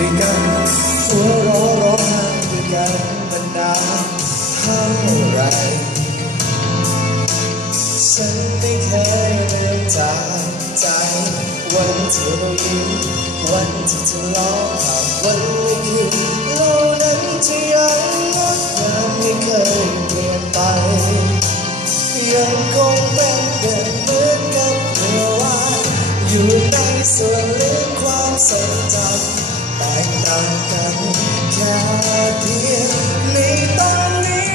ด้วยกันหัวเราะร้องไห้ด้วยกันมานานเท่าไรฉันไม่เคยลืมจากใจ วันที่เรายิ้มวันที่ทะเลาะกับวันนี้คือเรานั้นจะยังงดงามไม่เคยเปลี่ยนไป ยังคงเป็นเดิมเหมือนกับเมื่อวานอยู่ในส่วนลึกความทรงจำ แตกต่างกันแค่เพียงในตอนนี้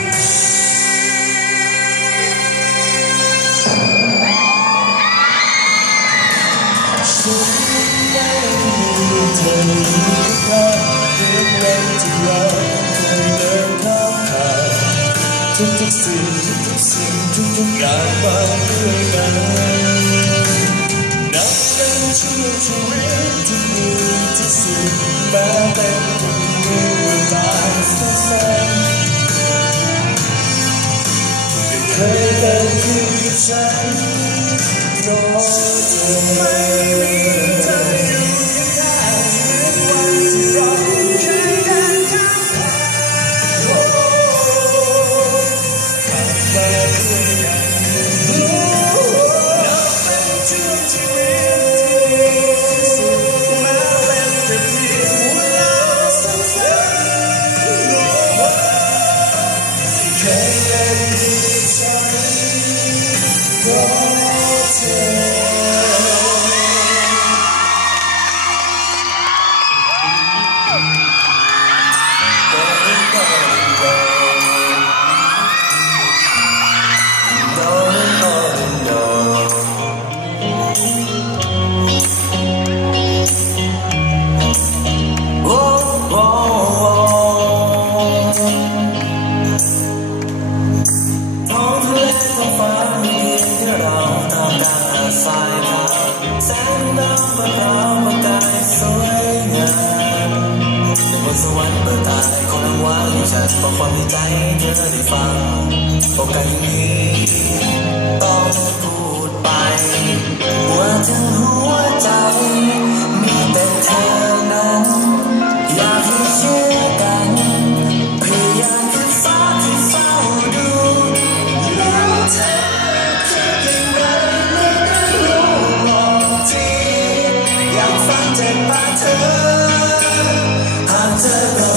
ฉันไม่มีเธออยู่ข้างเหมือวันที่เราเคยเดินข้ามผ่านทุกๆสิ่งทุกๆสิ่งทุกๆอย่างมาด้วยกัน ขึ้น สวรรค์เปิดตาให้คนรางวัลฉันบอกความในใจให้เธอได้ฟังโอกาสอย่งนี้ต้องพูดไปว่าทั้งหัวใจ มีแต่เธอนั้น อยากให้เชื่อกันพยายามคือฟ้าที่เฝ้าดูแล้วเธอคิดอย่างไรไม่ได้รู้บอกทีอยากฟังจากปากเธอ ห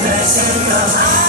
อ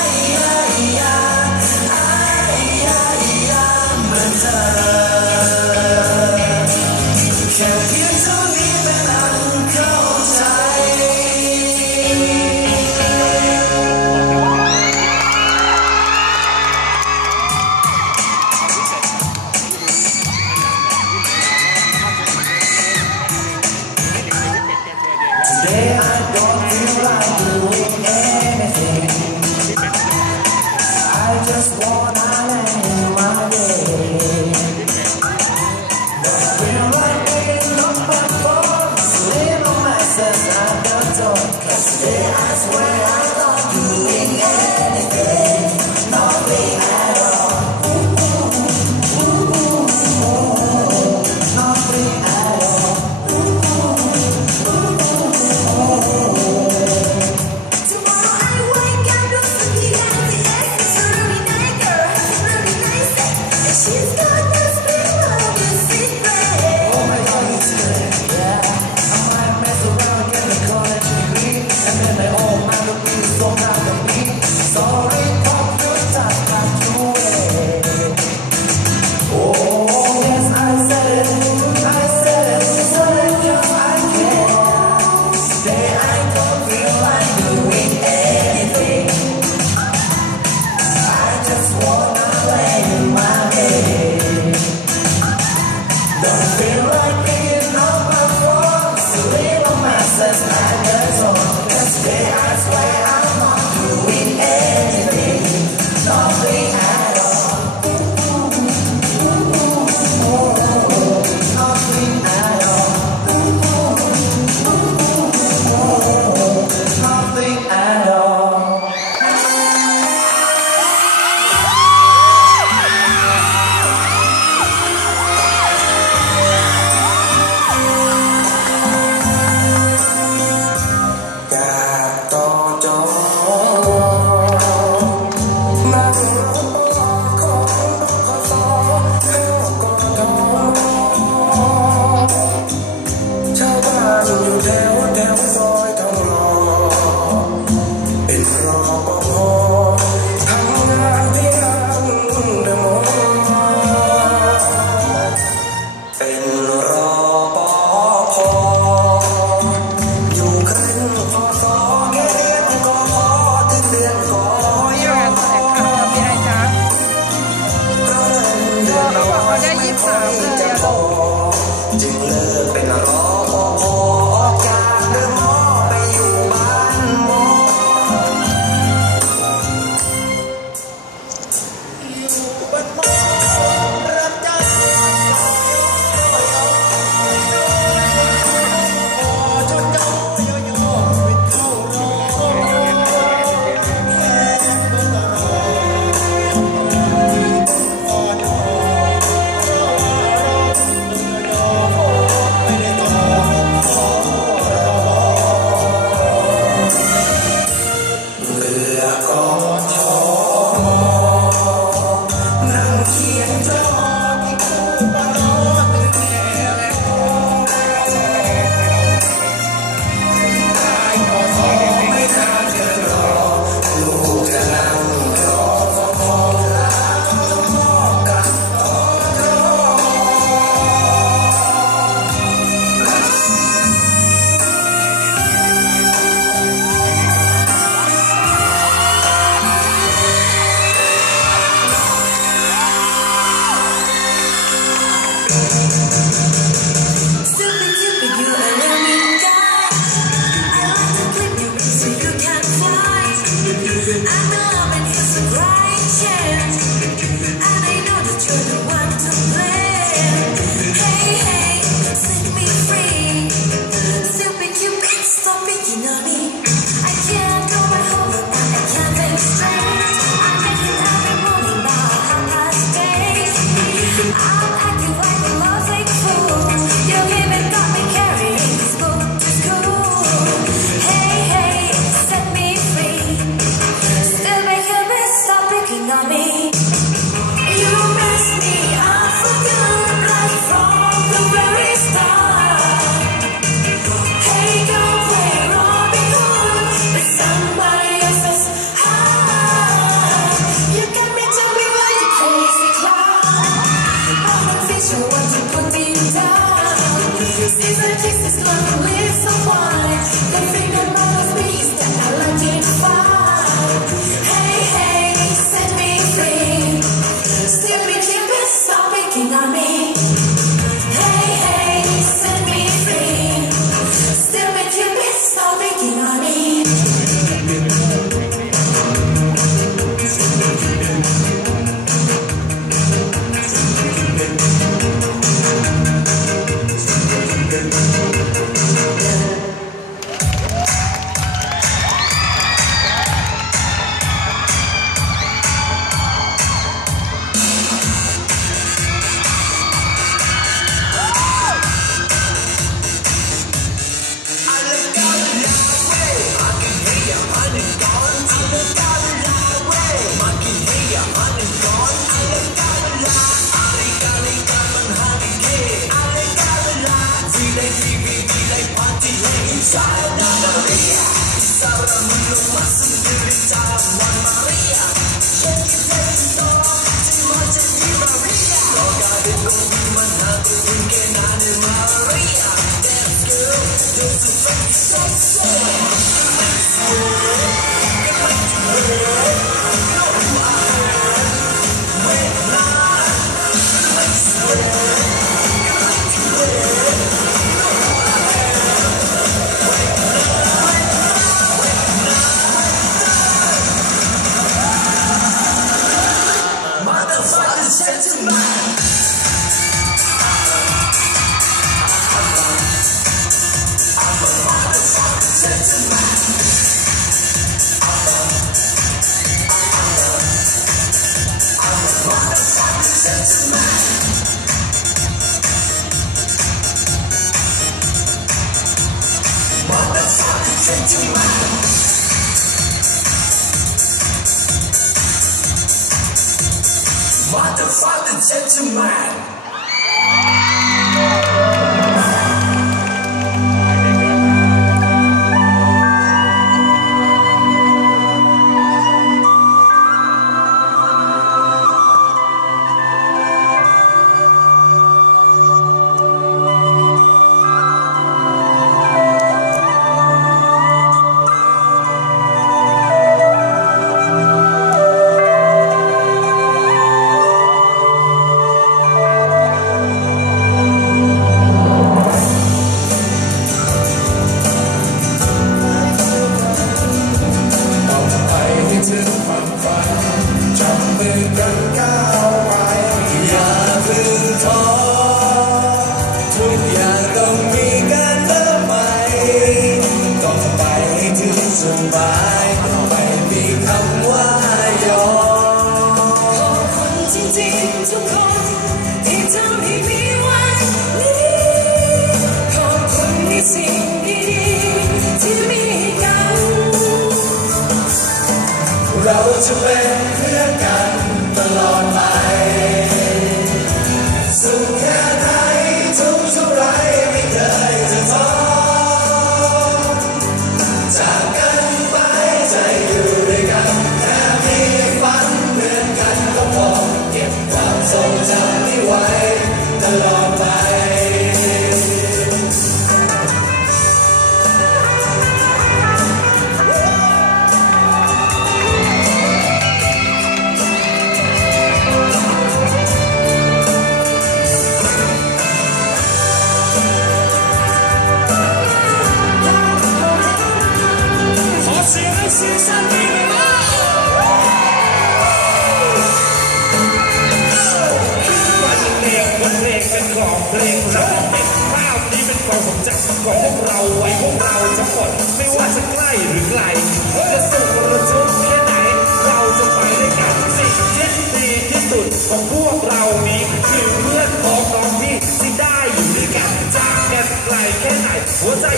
Senhor. Motherfucking gentleman. ท้อทุกอย่างต้องมีการเริ่มใหม่ต้องไปให้ถึงจุดหมายไม่มีคำว่ายอมขอบคุณจริงๆทุกคนที่ทำให้มีวันนี้ขอบคุณในสิ่งดีๆที่มีกันเราจะเป็น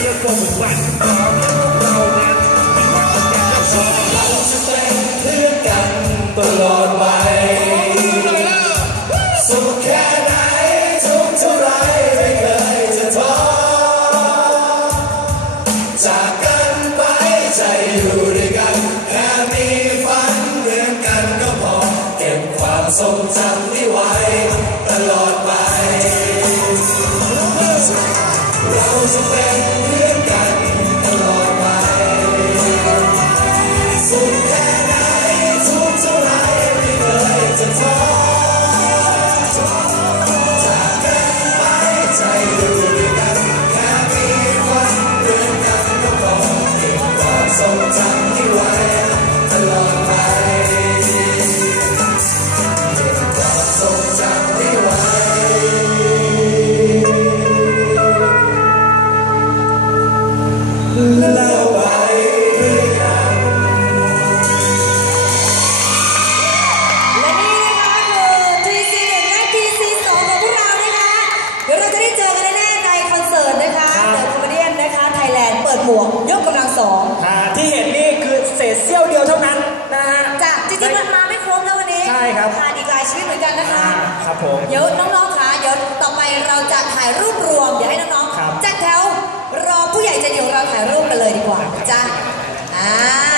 ยังคงหวั่นขอแค่พวกเรานั้นมีวันกันก็พอเราจะเป็นเพื่อนกันตลอดไปสุขแค่ไหนทุกเท่าไรไม่เคยจะท้อจากกันไปใจอยู่ด้วยกันแค่มีฝันเหมือนกันก็พอเก็บความทรงจำ ผมเดี๋ยวน้องๆคะเดี๋ยวต่อไปเราจะถ่ายรูปรวม เดี๋ยวให้น้องๆจัดแถวรอผู้ใหญ่ใจเดียวเราถ่ายรูปกันเลยดีกว่าจ้ะอ่า